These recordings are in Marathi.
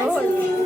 sol. Mm -hmm.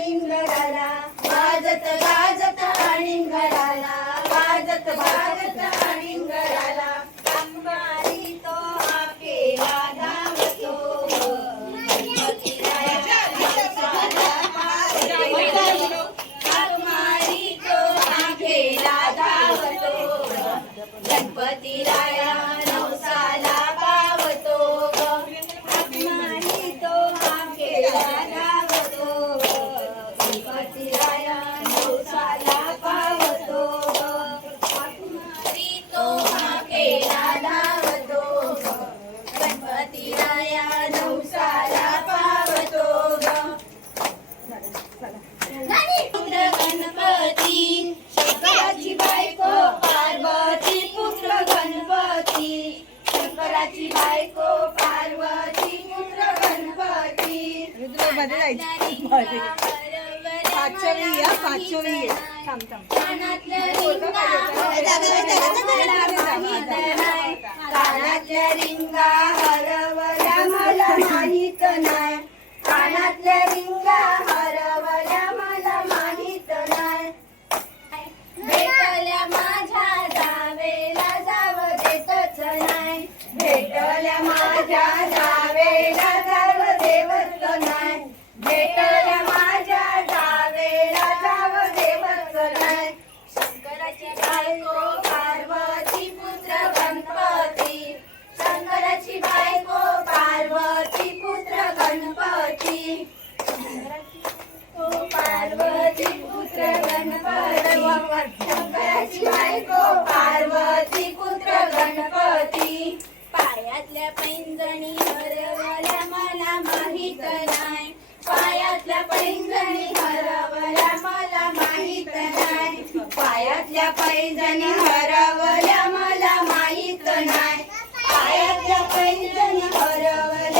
Ring, Ring, Ring. कानातल्या रिंगा हरवल्या मला माहीत नाही. कानातल्या रिंगा हरवल्या मला माहीत नाही. भेटल्या माझ्या जावेला जाव देतच नाही. भेटल्या माझ्या जावेला जाव देव पायातल्या पैंजणी हरवल्या मला माहीत नाही. पायातल्या पैंजणी हरवल्या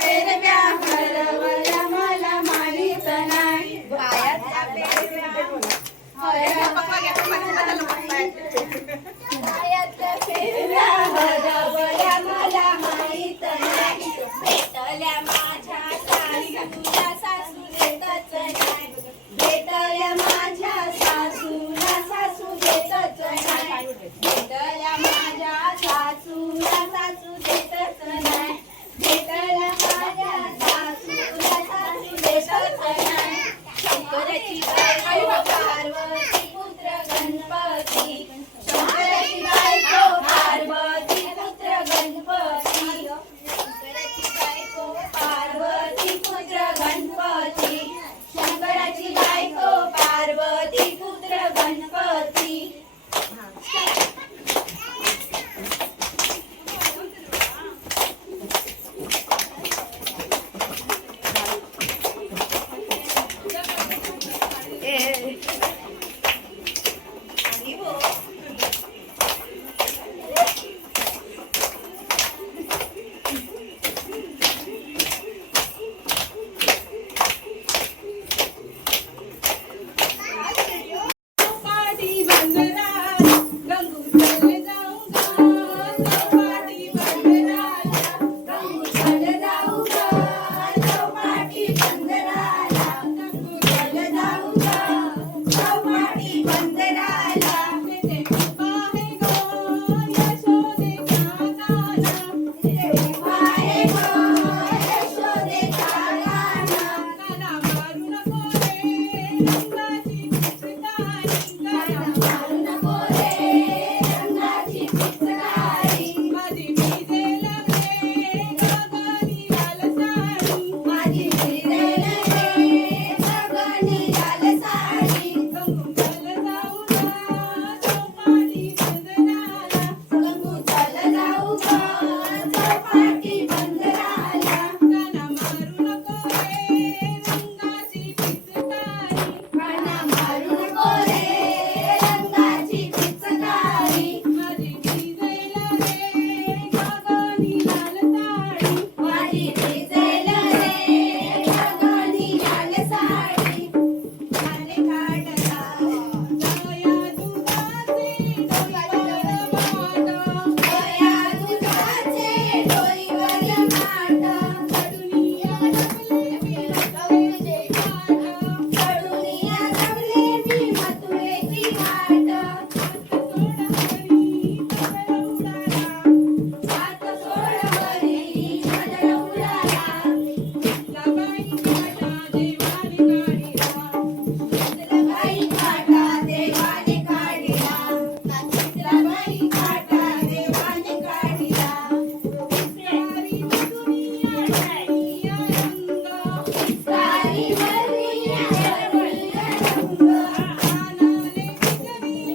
पेरव्या हरवल्या मला माहीत नाही. पायातल्या पेरव्या हरवल्या मला माहीत नाही. भेटल्या माझ्या सासूला सासू देतच नाही. भेटल्या माझ्या सासूला सासू देतच नाही. भेटल्या माझ्या सासूला सासू देतच नाही. Thank you.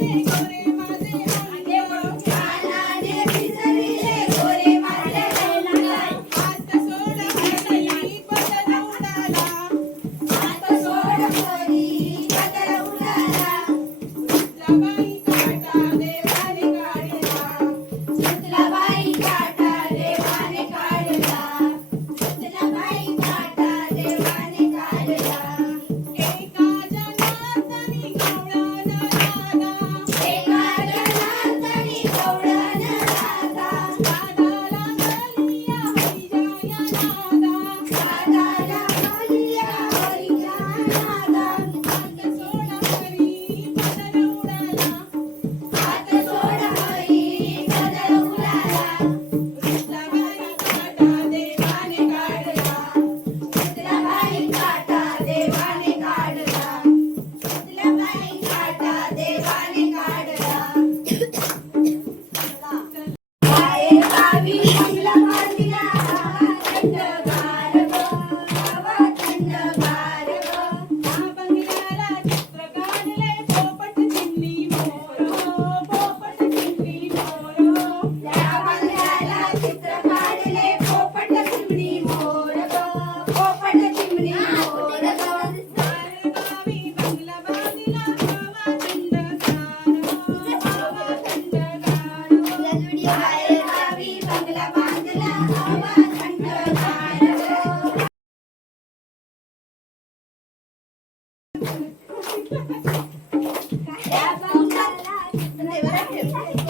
Thank you. Thank you.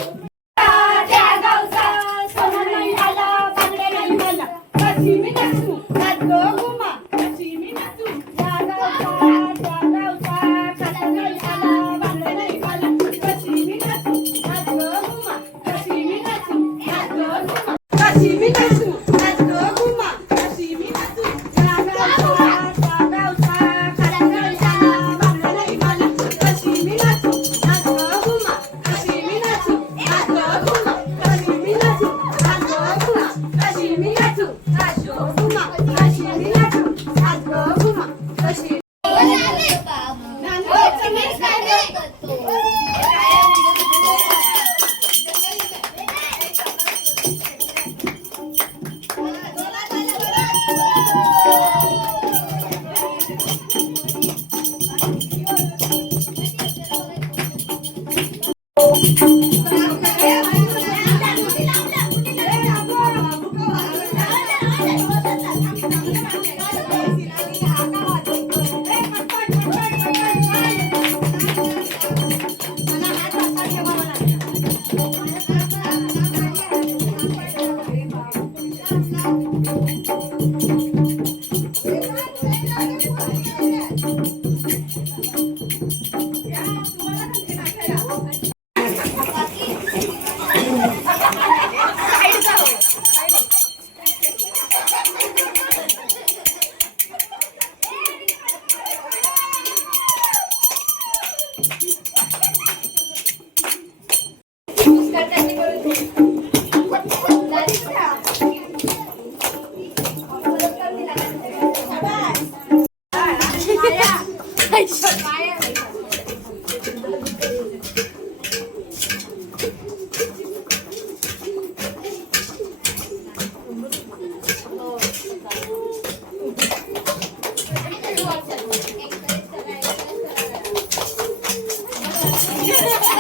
Yeah.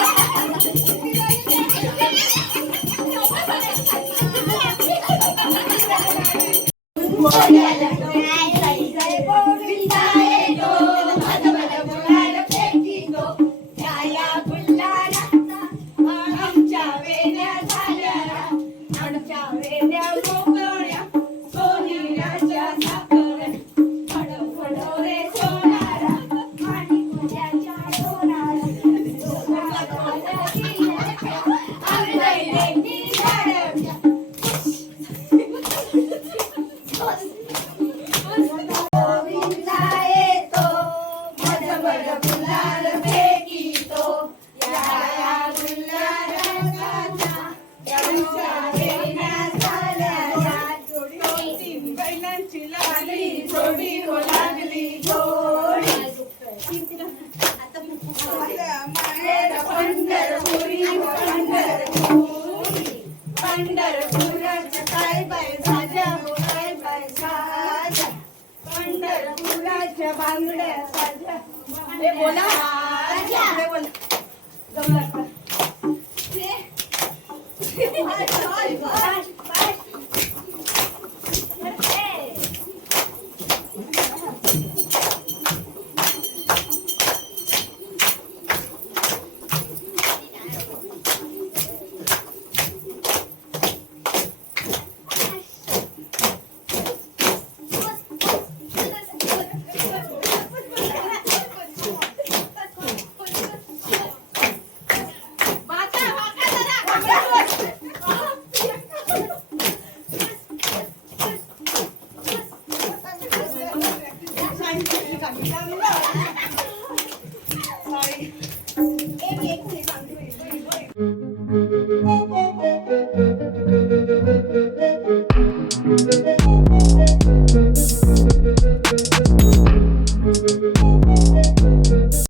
बांगड्या बोला. बोला.